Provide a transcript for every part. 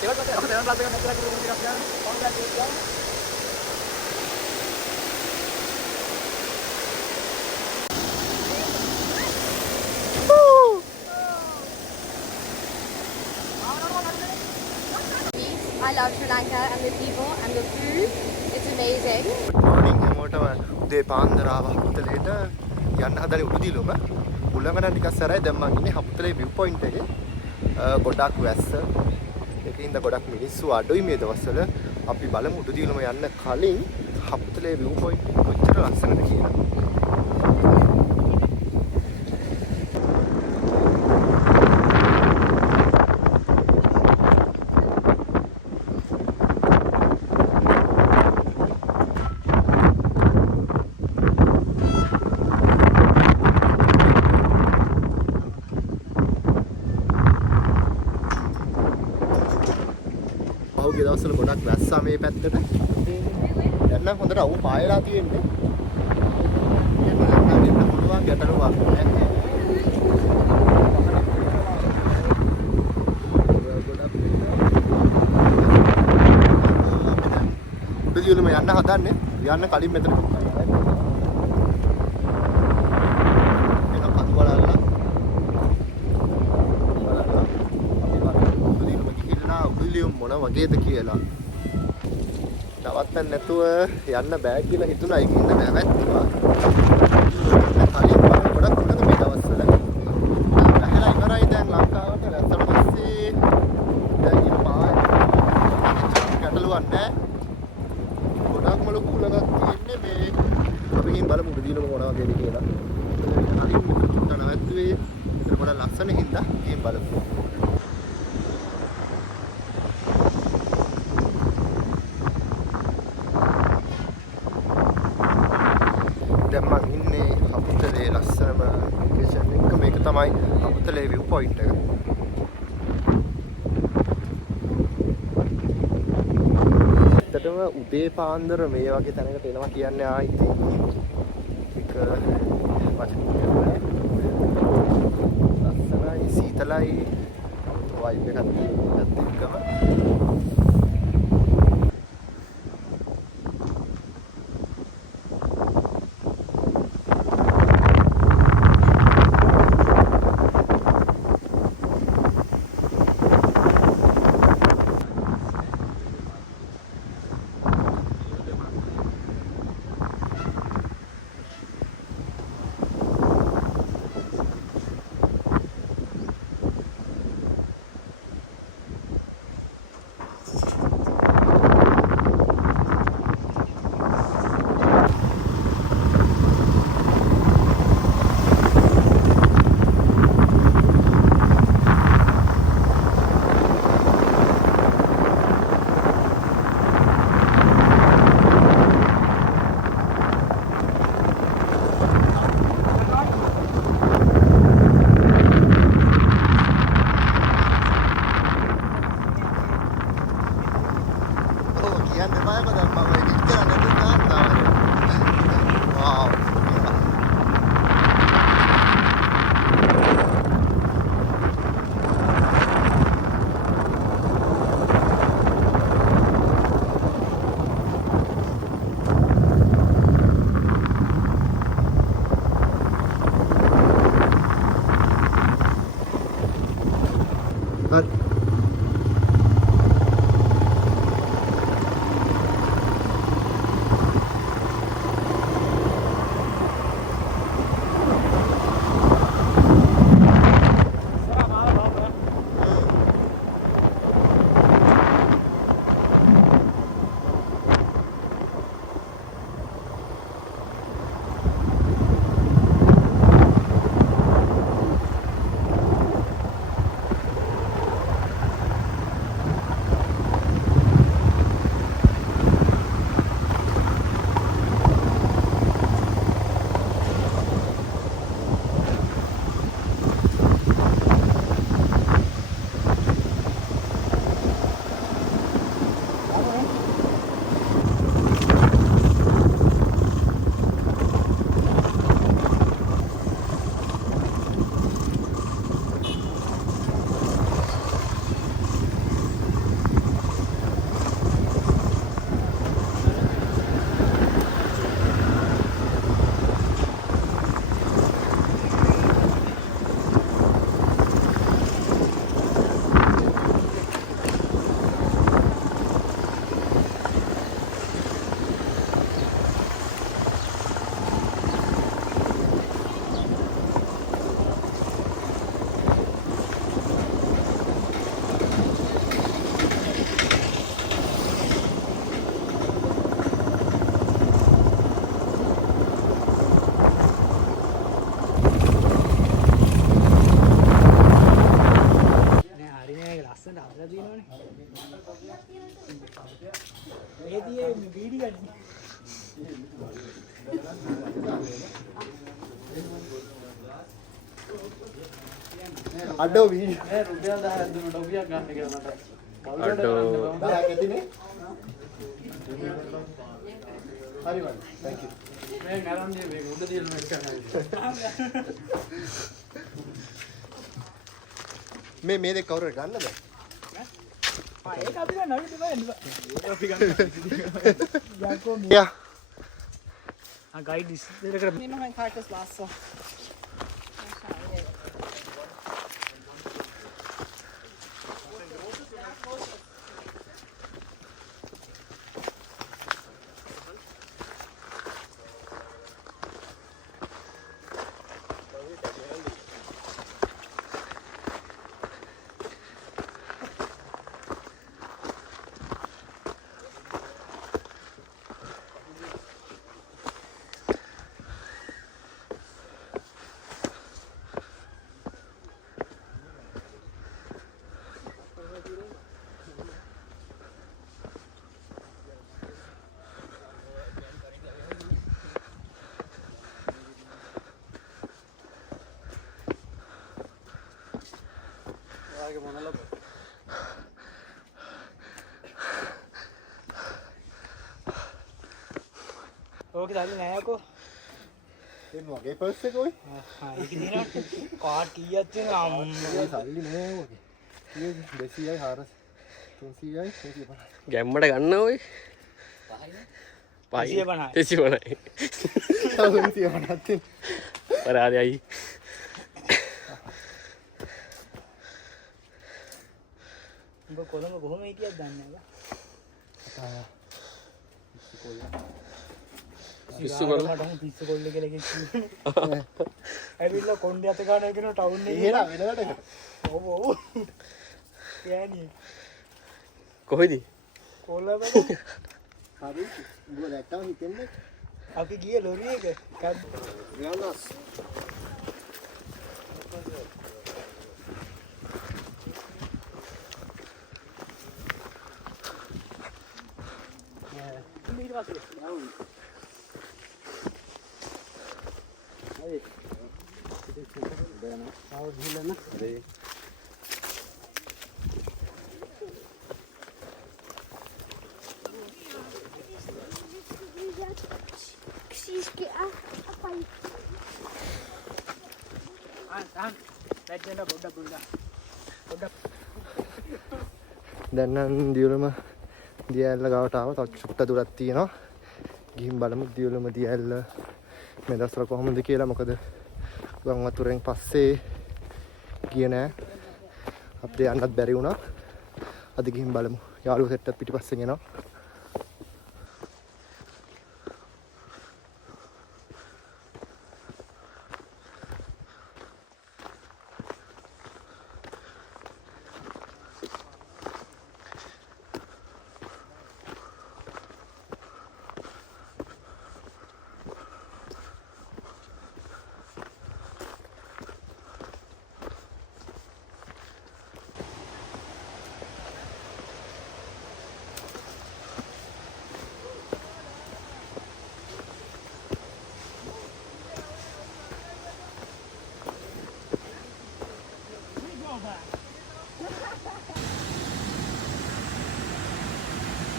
I love Sri Lanka and the people and the food. It's amazing. Good morning හැමෝටම උදේ පාන්දර ආවා හපුතලේට යන්න හදන්නේ උඩුදියලම. උල්ලංඝන ටිකක් සැරයි දැන් මම ඉන්නේ හපුතලේ view point එකේ. ගොඩක් වැස්ස. ඒකින්ද ගොඩක් මිනිස්සු අඩුයි මේ දවස්වල. අපි බලමු උඩුදියලම යන්න කලින් හපුතලේ view point එක කොච්චර ලස්සනද කියලා. පහුගිය දවස්වල ගොඩක් වැස්සා මේ පැත්තට. දැන් නම් හොඳට අවු පායලා තියෙන්නේ. යන්න දෙන්න පුළුවන් ගැටලුවක් නැහැ. උඩදියලම යන්න හදන්නේ. යන්න කලින් මෙතන මොන වගේද කියලා නවත්තන්න නැතුව යන්න බෑ කියලා හිතුණා. ඒකින්ද නැවැත්තුවා. කලින් ගොඩක් උඩද මේ දවස්වල. ඇහැලා ඉවරයි දැන් ලංකාවට වැස්සට පස්සේ. දැන් ඉන්න පාය ගැටලුවක් නැහැ. ගොඩක්ම ලොකු උලඟක් තියෙන්නේ මේ. අපි ගිහින් බලමු උඩදියලම මොන වගේද කියලා. කලින් මොකක්ද නැවැත්තුවේ. ඒක ගොඩක් ලස්සන හින්දා ගිහින් බලමු. දැන් මම ඉන්නේ හපුතලේ ලස්සනම ලොකේෂන් එක. මේක තමයි හපුතලේ view point එක. ඇත්තටම උදේ පාන්දර මේ වගේ තැනකට එනවා කියන්නේ ආයිත් ඒක ලස්සනයි සීතලයි වයිබ් එකක් තියෙනවා. අඩෝ වීඩියෝ මේ රුපියල් 10ක් දුන්න ටොපියක් ගන්න කියලා මට. අඩෝ 10ක් ඇතිනේ. හරි වань. thank you. මේ ගරන්දිය මේ උඩ දියල මේක කරනවා. මේ දෙක කවුරු ගන්නද? ඒක අපි ගන්න අපි දෙන්න. අපි ගන්න. යකෝ මේ. යා. guide this. දෙකට Neem nog een kartenslasser. ඕක දාන්න නෑ යකෝ. එන්න වගේ පර්ස් එක ඔය. ඒක දිනවා. කාඩ් කීයක් තියෙනවද? ඒ සල්ලි නෑ ඔගේ. කීයද? 200යි 400යි 300යි 350යි. ගැම්මට ගන්න ඔය 250යි. 350ක් පරාදයි. උඹ කොළඹ කොහොම හිටියද දන්නේ නැහැ. පිස්සු කොල්ල. මට පිස්සු කොල්ල කියලා කිව්වේ. ඇවිල්ලා කොණ්ඩේ අත ගන්න කියන ටවුන් එකේ. එහෙනම් වෙන වැඩකට. ඔව් ඔව්. යන්නේ. කොහෙද? කොළඹ. හරි. උඹ දැක්කම හිතෙන්නේ අපි ගියේ ලොරි එක. කැබ්. ගානස්. ඊට පස්සේ යවුන්. හරි. දැන් ආව ගිහලා න. හරි. දැන් නම් දියුලම දියැල්ල ගාවට ආව. තව චුට්ට දුරක් තියෙනවා. ගිහින් බලමු දියුලම දියැල්ල මේ දවස්වල කොහොමද කියලා. මොකද ගම් වතුරෙන් පස්සේ ගියේ නෑ. අපිට යන්නත් බැරි වුණා. අද ගිහින් බලමු. යාළුවෝ සෙට්ටත් පිටිපස්සෙන් එනවා.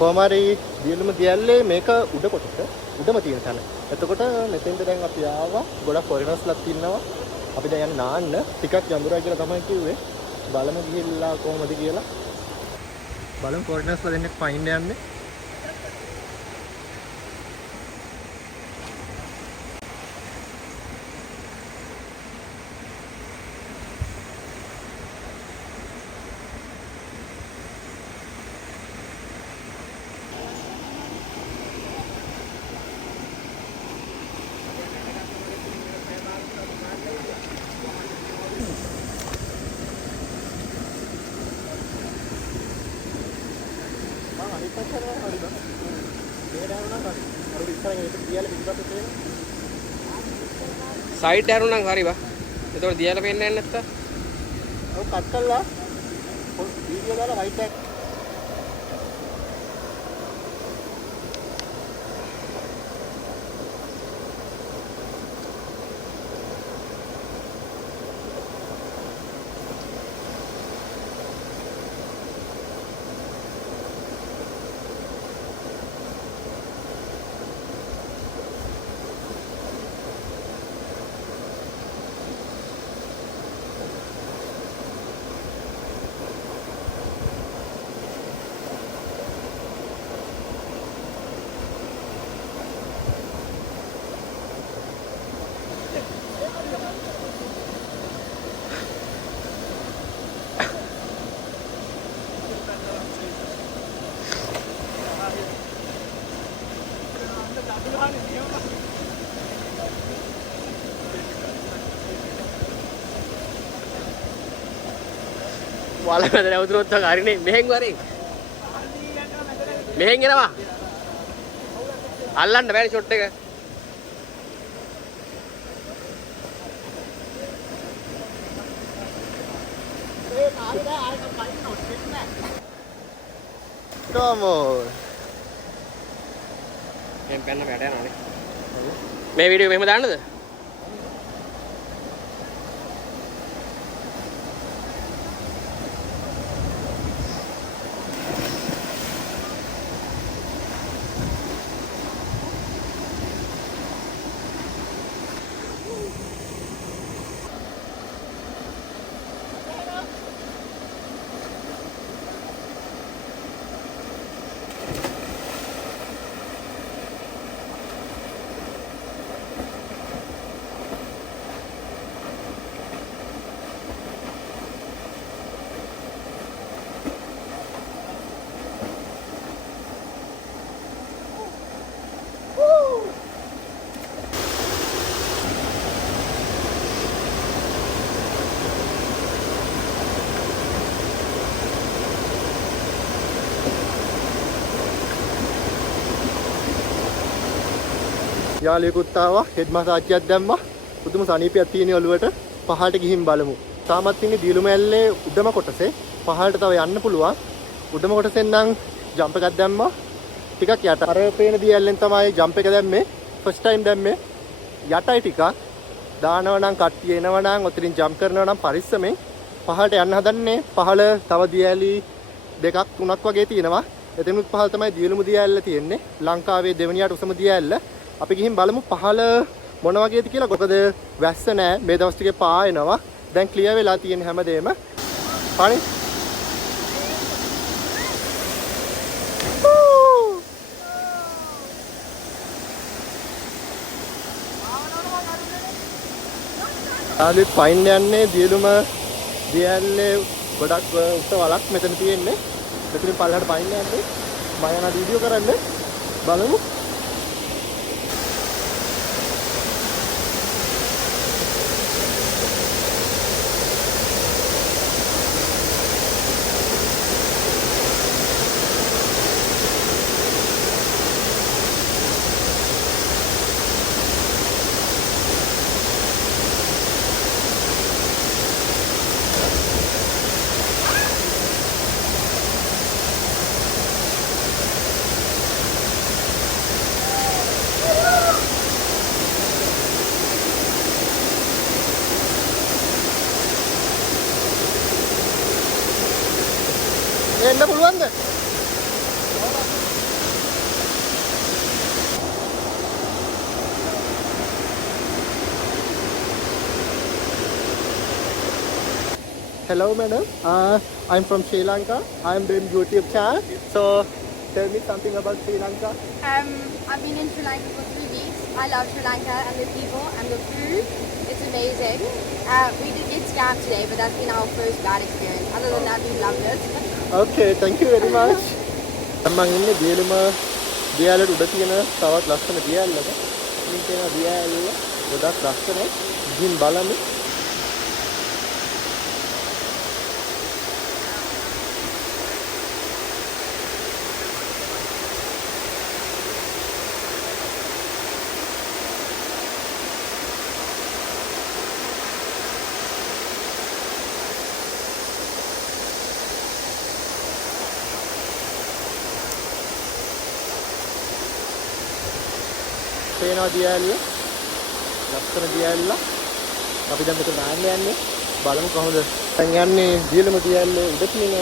කොහමරි දියලුම දියැල්ලේ මේක උඩ කොටස උඩම තියෙන තැන. එතකොට මෙතෙන්ට දැන් අපි ආවා. ගොඩක් ෆොරිනර්ස්ලාත් ඉන්නවා. අපි දැන් යන්නේ නාන්න. ටිකක් යඳුරයි කියලා තමයි කිව්වේ. බලමු ගිහිල්ලා කොහමද කියලා. බලමු ෆොරිනර්ස්ලා දෙන්නෙක් පයින් යන්නේ. සයිඩ් හැරුණා නම් හරි බා. ඒතකොට දියලා පෙන්නන්නේ නැත්තම්. ඔව් කට් කළා. වීඩියෝ දාලා රයිට් එක. ගහන්නේ නියම. වල මැද නැවතුනොත් හරිනේ මෙහෙන් වරේ. මෙහෙන් එනවා. අල්ලන්න බැරි ෂොට් එක. Come on. මෙහෙන් පැන්න පැට යනවානේ. මේ වීඩියෝ මෙහෙම දාන්නද? යාළුවෙකුත් ආවා හෙඩ් මසාජ්යක් දැම්මා. පුදුම සනීපයක් තියෙන ඔළුවට. පහළට ගිහින් බලමු. තාමත් ඉන්නේ දියුළු මැල්ලේ උඩම කොටසේ. පහළට තව යන්න පුළුවන්. උඩම කොටසෙන් නම් ජම්ප් එකක් දැම්මා. ටිකක් යට. අර පේන දියැලෙන් තමයි ජම්ප් එක දැම්මේ. ෆස්ට් ටයිම් දැම්මේ. යටයි ටිකක්. දානවා නම් කට්ටිය එනවා නම් ඔතනින් ජම්ප් කරනවා නම් පරිස්සමෙන් පහළට යන්න හදන්නේ. පහළ තව දියැලි දෙකක් තුනක් වගේ තියෙනවා. එතනුත් පහළ තමයි දියුළුම දියැල්ල තියෙන්නේ. ලංකාවේ දෙවනියට උසම දියැල්ල. අපි ගිහින් බලමු පහළ මොන වගේද කියලා. මොකද වැස්ස නැහැ. මේ දවස් ටිකේ පායනවා. දැන් ක්ලියර් වෙලා තියෙන හැමදේම. හරි. ආලිත් පයින් යන්නේ දියලුම දියැල්ලේ ගොඩක් උස වලක් මෙතන තියෙන්නේ. මෙතනින් පල්ලෙහාට පයින් යන්නේ. මම යන වීඩියෝ කරන්න බලමු. එන්න පුළුවන්ද? Hello madam, I'm from Sri Lanka. I'm doing YouTube channel. So tell me something about Sri Lanka. I've been in Sri Lanka for 3 weeks. I love Sri Lanka and the people and the food. It's amazing. We did get scammed today, but that's been our first bad experience. Other than that, we loved it. Okay, thank you very much. මම ඉන්නේ දියලුම දියාලට උඩ තියෙන තවත් ලස්සන දියාලක. මේ තියෙන දියාල ගොඩක් ලස්සනයි. ගිහින් බලමු. පේනවා දියැල්ල ලස්සන දියැල්ල. අපි දැන් මෙතන නාන්න යන්නේ. බලමු කොහොමද දැන් යන්නේ දියැලම දියැල්ල උඩ තියෙන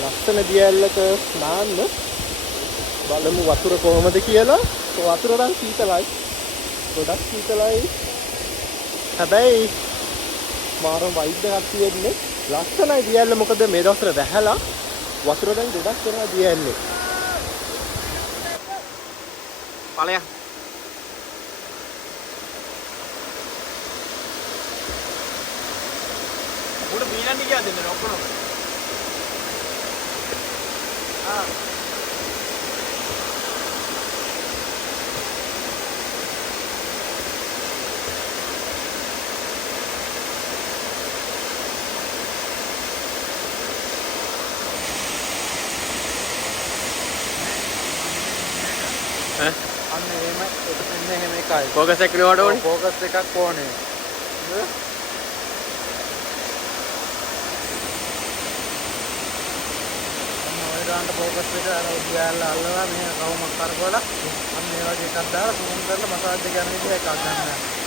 ලස්සන දියැල්ලක නාන්න. බලමු වතුර කොහොමද කියලා. වතුර නම් සීතලයි. ගොඩක් සීතලයි. හැබැයි මාරම වයිඩ් එකක් තියෙන්නේ. ලස්සනයි දියැල්ල. මොකද මේ දවස්වල වැහැලා වතුර දැන් ගොඩක් වෙනවා දියැල්ලේ. ඵලයක් උඩ මීනන්නේ කියලා දෙන්න ඔක්කොම. අන්න එහෙම එන්න එහෙම එකයි. ෆෝකස් එක නෙවට ඕනේ. ෆෝකස් එකක් ඕනේ. ඔය ගානට ෆෝකස් එක අර උද්‍යාල අල්ලලා මෙහෙ කවුමක් කරකවලා අන්න ඒ වගේ එකක් දාලා සූම් කරලා මසාජ් එක යන විදිහ එකක් ගන්න.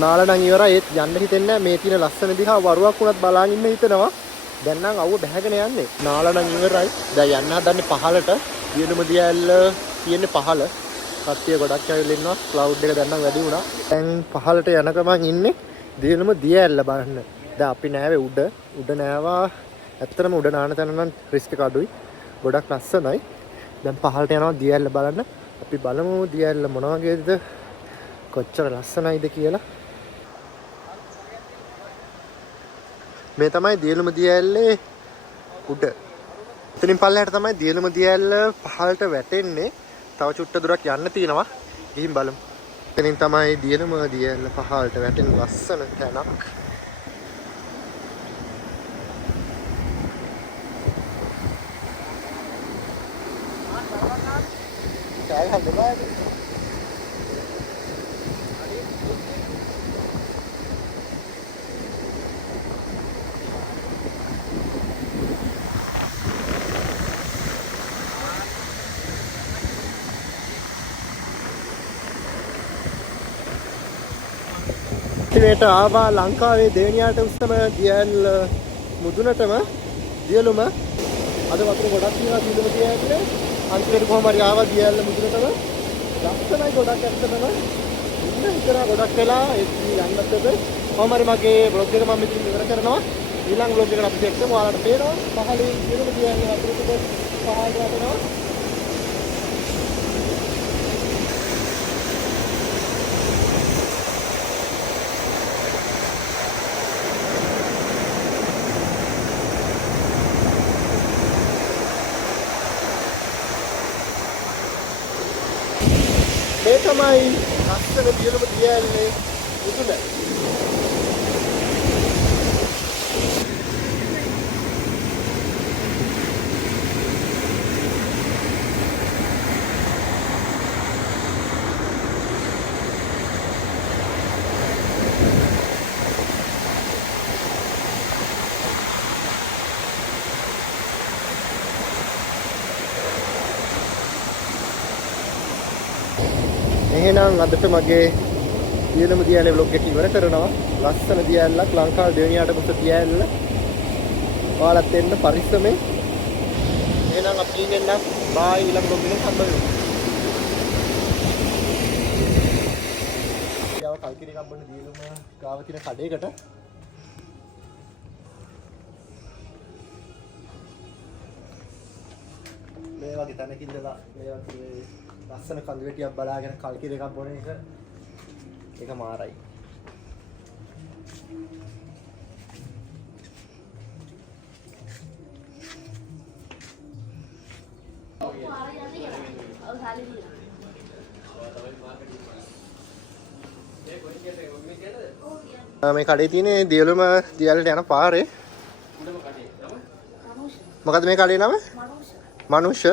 නාල නම් ඉවරයි. ඒත් යන්න හිතෙන්නේ නැහැ. මේ තියෙන ලස්සන දිහා වරුවක් වුණත් බලන් ඉන්න හිතෙනවා. දැන් නම් අවුව බැහැගෙන යන්නේ. නාල නම් ඉවරයි. දැන් යන්න හදන්නේ පහලට. දියලුම දියැල්ල තියෙන්නේ පහල. කට්ටිය ගොඩක් ඇවිල්ලා ඉන්නවා. ක්ලවුඩ් එක දැන් නම් වැඩි වුණා. දැන් පහලට යන ගමන් ඉන්නේ දියලුම දියැල්ල බලන්න. දැන් අපි නෑවේ උඩ. උඩ නෑවා. ඇත්තටම උඩ නාන තැන නම් රිස්ක් එක අඩුයි. ගොඩක් ලස්සනයි. දැන් පහලට යනවා දියැල්ල බලන්න. අපි බලමු දියැල්ල මොන වගේද? කොච්චර ලස්සනයිද කියලා. මේ තමයි දියලුම දියැල්ලේ උඩ. එතනින් පල්ලෙහාට තමයි දියලුම දියැල්ල පහළට වැටෙන්නේ. තව චුට්ට දුරක් යන්න තියෙනවා. ගිහින් බලමු. එතනින් තමයි දියලුම දියැල්ල පහළට වැටෙන ලස්සන තැනක්. මේට ආවා ලංකාවේ දෙවනියාට උස්සම දියැල් මුදුනටම දියලුම අද වතුර ගොඩක් තියෙනවා දියලුම දියැල්ල අන්තිමට කොහොම හරි ආවා දියැල්ල මුදුනටම ලස්සනයි ගොඩක් ඇත්තටම ඉන්න හිතනවා ගොඩක් වෙලා ඒත් යන්නත් කොහොම හරි මගේ බ්ලොග් එක මම මෙතන ඉවර කරනවා ඊළඟ බ්ලොග් එකට අපි එක්කම ඔයාලට පේනවා පහලින් දියලුම දියැල්ල වතුරට පහළ යනවා මේ තමයි ලස්සන දියලුම දියැල්ලේ මුදුන. එහෙනම් අදට මගේ දියලුම දියැල්ලේ vlog එක ඉවර කරනවා. ලස්සන දියැල්ලක් ලංකාවේ දෙවනියාට මුස දියැල්ල. ඔයාලත් එන්න පරිස්සමෙන්. එහෙනම් අපි ඉන්නෙන් බායි ඊළඟ vlog එකෙන් හම්බ වෙමු. යාව කල්කිරි කම්බන දියලුම ගාව තියෙන කඩේකට මේ වගේ තැනක ඉඳලා මේ වගේ ලස්සන කඳු වැටියක් බලාගෙන කල්කිර එකක් බොන එක ඒක මාරයි. මේ කඩේ තියෙන දියලුම දියැලට යන පාරේ මොකද්ද මේ කඩේ නම? මනුෂ්‍ය